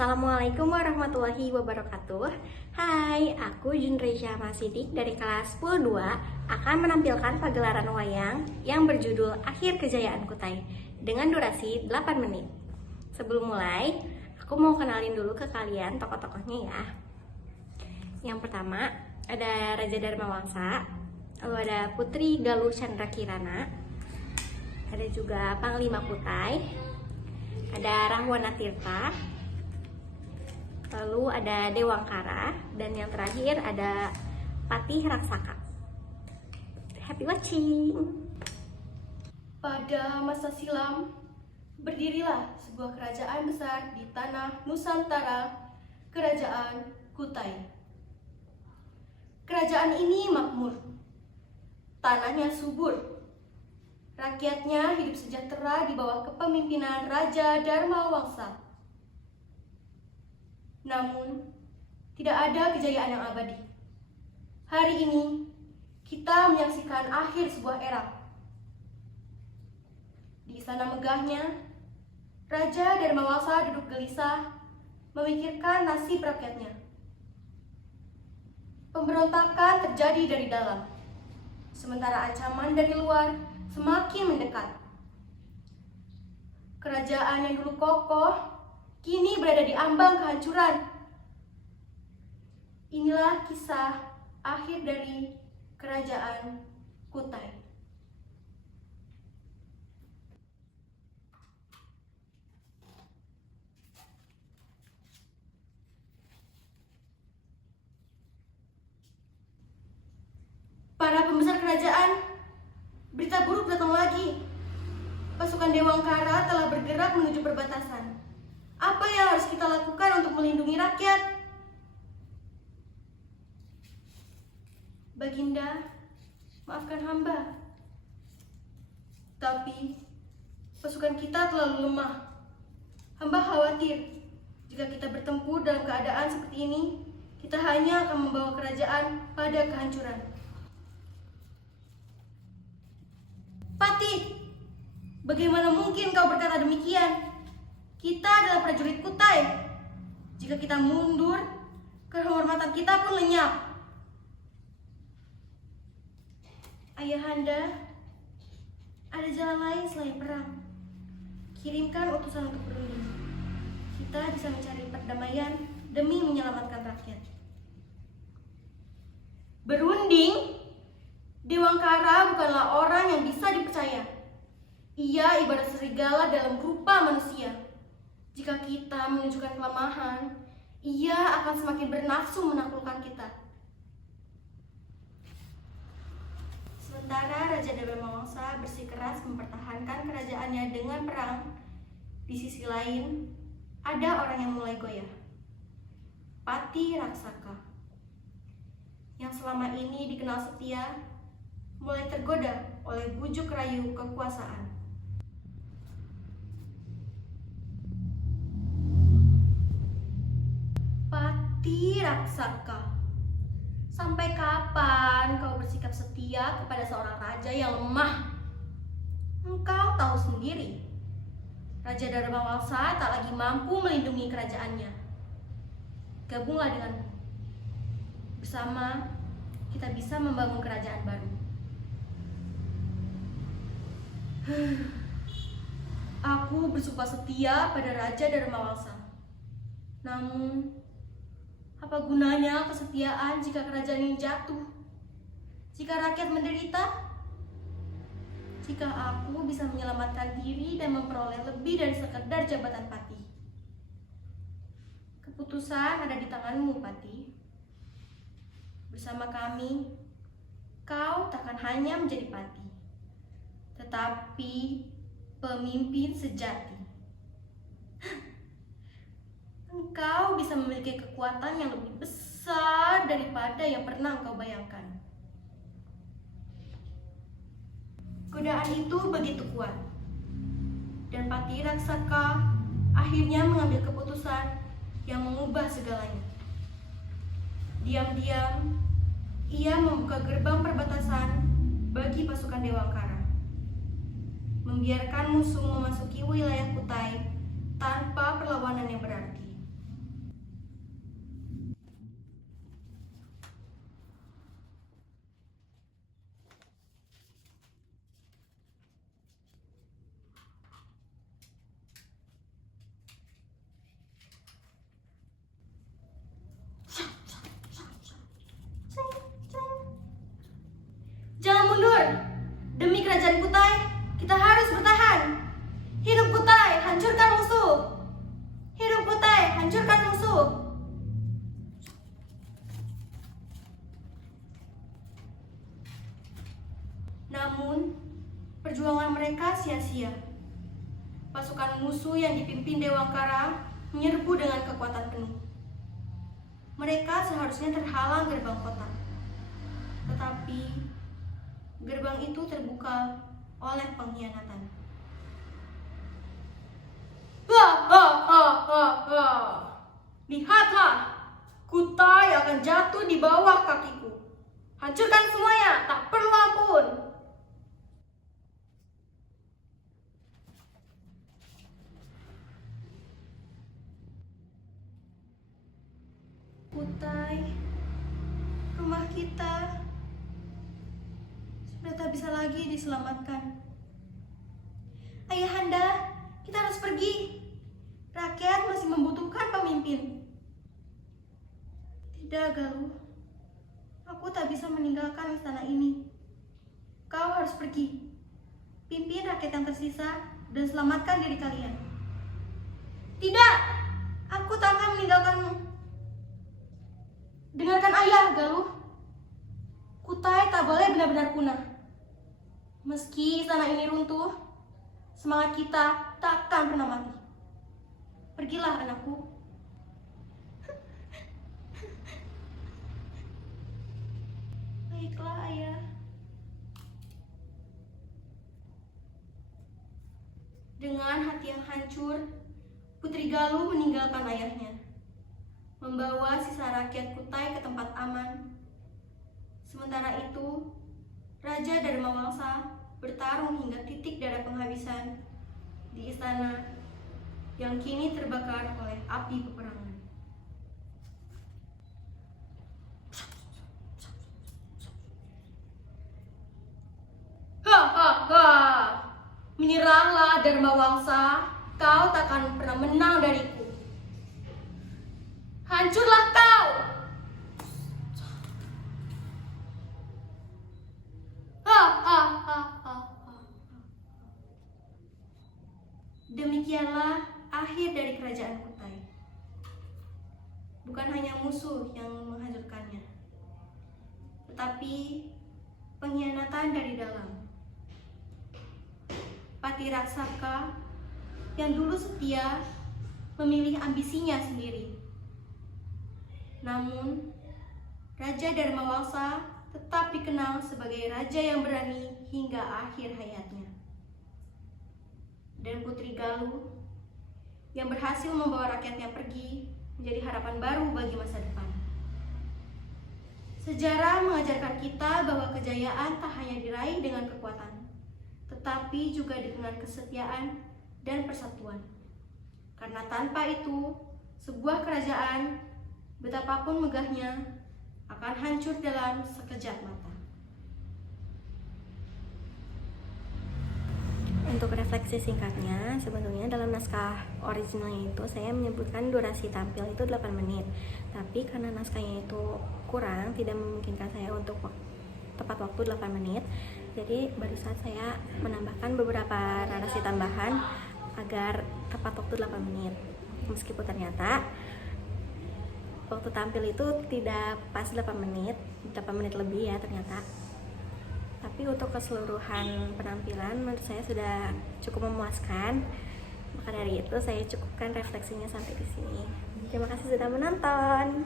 Assalamualaikum warahmatullahi wabarakatuh. Hai, aku Junreisha Masidik dari kelas 10-2 akan menampilkan pagelaran wayang yang berjudul Akhir Kejayaan Kutai dengan durasi 8 menit. Sebelum mulai, aku mau kenalin dulu ke kalian tokoh-tokohnya ya. Yang pertama, ada Raja Dharma Wangsa, lalu ada Putri Galuh Chandra Kirana, ada juga Panglima Kutai, ada Rahwana Tirta, lalu ada Dewangkara, dan yang terakhir ada Patih Raksaka. Happy watching! Pada masa silam, berdirilah sebuah kerajaan besar di tanah Nusantara, Kerajaan Kutai. Kerajaan ini makmur, tanahnya subur, rakyatnya hidup sejahtera di bawah kepemimpinan Raja Dharma Wangsa. Namun, tidak ada kejayaan yang abadi. Hari ini, kita menyaksikan akhir sebuah era. Di istana megahnya, Raja Dharma Wangsa duduk gelisah, memikirkan nasib rakyatnya. Pemberontakan terjadi dari dalam, sementara ancaman dari luar semakin mendekat. Kerajaan yang dulu kokoh, kini berada di ambang kehancuran. Inilah kisah akhir dari Kerajaan Kutai. Para pembesar kerajaan, berita buruk datang lagi. Pasukan Dewangkara telah bergerak menuju perbatasan. Apa yang harus kita lakukan untuk melindungi rakyat? Baginda, maafkan hamba. Tapi, pasukan kita terlalu lemah. Hamba khawatir, jika kita bertempur dalam keadaan seperti ini, kita hanya akan membawa kerajaan pada kehancuran. Patih, bagaimana mungkin kau berkata demikian? Kita adalah prajurit Kutai. Jika kita mundur, kehormatan kita pun lenyap. Ayahanda, ada jalan lain selain perang. Kirimkan utusan untuk berunding. Kita bisa mencari perdamaian demi menyelamatkan rakyat. Berunding? Dewangkara bukanlah orang yang bisa dipercaya. Ia ibarat serigala dalam rupa manusia. Jika kita menunjukkan kelemahan, ia akan semakin bernafsu menaklukkan kita. Sementara Raja Dharma Wangsa bersikeras mempertahankan kerajaannya dengan perang, di sisi lain ada orang yang mulai goyah. Patih Raksaka, yang selama ini dikenal setia, mulai tergoda oleh bujuk rayu kekuasaan. Patih Raksaka, sampai kapan kau bersikap setia kepada seorang raja yang lemah? Engkau tahu sendiri, Raja Dharma Wangsa tak lagi mampu melindungi kerajaannya. Gabunglah denganku. Bersama, kita bisa membangun kerajaan baru. Aku bersumpah setia pada Raja Dharma Wangsa. Namun, apa gunanya kesetiaan jika kerajaan ini jatuh? Jika rakyat menderita? Jika aku bisa menyelamatkan diri dan memperoleh lebih dari sekedar jabatan patih. Keputusan ada di tanganmu, Patih. Bersama kami, kau takkan hanya menjadi patih, tetapi pemimpin sejati. Engkau bisa memiliki kekuatan yang lebih besar daripada yang pernah engkau bayangkan. Godaan itu begitu kuat, dan Patih Raksaka akhirnya mengambil keputusan yang mengubah segalanya. Diam-diam, ia membuka gerbang perbatasan bagi pasukan Dewangkara, membiarkan musuh memasuki wilayah Kutai tanpa perlawanan yang berarti. musuh. Namun, perjuangan mereka sia-sia. Pasukan musuh yang dipimpin Dewangkara menyerbu dengan kekuatan penuh. Mereka seharusnya terhalang gerbang kota. Tetapi, gerbang itu terbuka oleh pengkhianatan. Lihatlah, Kutai akan jatuh di bawah kakiku. Hancurkan semuanya, tak perlu ampun. Kutai, rumah kita sudah tak bisa lagi diselamatkan. Ayahanda, kita harus pergi. Rakyat masih membutuhkan pemimpin. Tidak, Galuh. Aku tak bisa meninggalkan istana ini. Kau harus pergi. Pimpin rakyat yang tersisa dan selamatkan diri kalian. Tidak, aku tak akan meninggalkanmu. Dengarkan ayah, Galuh. Kutai tak boleh benar-benar punah. Meski istana ini runtuh, semangat kita tak akan pernah mati. Pergilah, anakku. Baiklah, ayah. Dengan hati yang hancur, Putri Galuh meninggalkan ayahnya, membawa sisa rakyat Kutai ke tempat aman. Sementara itu, Raja Dharmawangsa bertarung hingga titik darah penghabisan di istana yang kini terbakar oleh api peperangan. Menyerahlah Dharmawangsa, kau takkan pernah menang dariku. Hancurlah kau! Demikianlah akhir dari kerajaan Kutai. Bukan hanya musuh yang menghancurkannya, tetapi pengkhianatan dari dalam. Pati Raksaka yang dulu setia memilih ambisinya sendiri. Namun, Raja Dharmawangsa tetap dikenal sebagai raja yang berani hingga akhir hayatnya. Dan Putri Galuh yang berhasil membawa rakyatnya pergi menjadi harapan baru bagi masa depan. Sejarah mengajarkan kita bahwa kejayaan tak hanya diraih dengan kekuatan, tetapi juga dengan kesetiaan dan persatuan. Karena tanpa itu, sebuah kerajaan, betapapun megahnya, akan hancur dalam sekejap mata. Untuk refleksi singkatnya, sebetulnya dalam naskah originalnya itu saya menyebutkan durasi tampil itu 8 menit. Tapi karena naskahnya itu kurang, tidak memungkinkan saya untuk tepat waktu 8 menit. Jadi barusan saya menambahkan beberapa narasi tambahan agar tepat waktu 8 menit. Meskipun ternyata waktu tampil itu tidak pas 8 menit lebih ya ternyata. Tapi untuk keseluruhan penampilan menurut saya sudah cukup memuaskan. Maka dari itu saya cukupkan refleksinya sampai di sini. Terima kasih sudah menonton.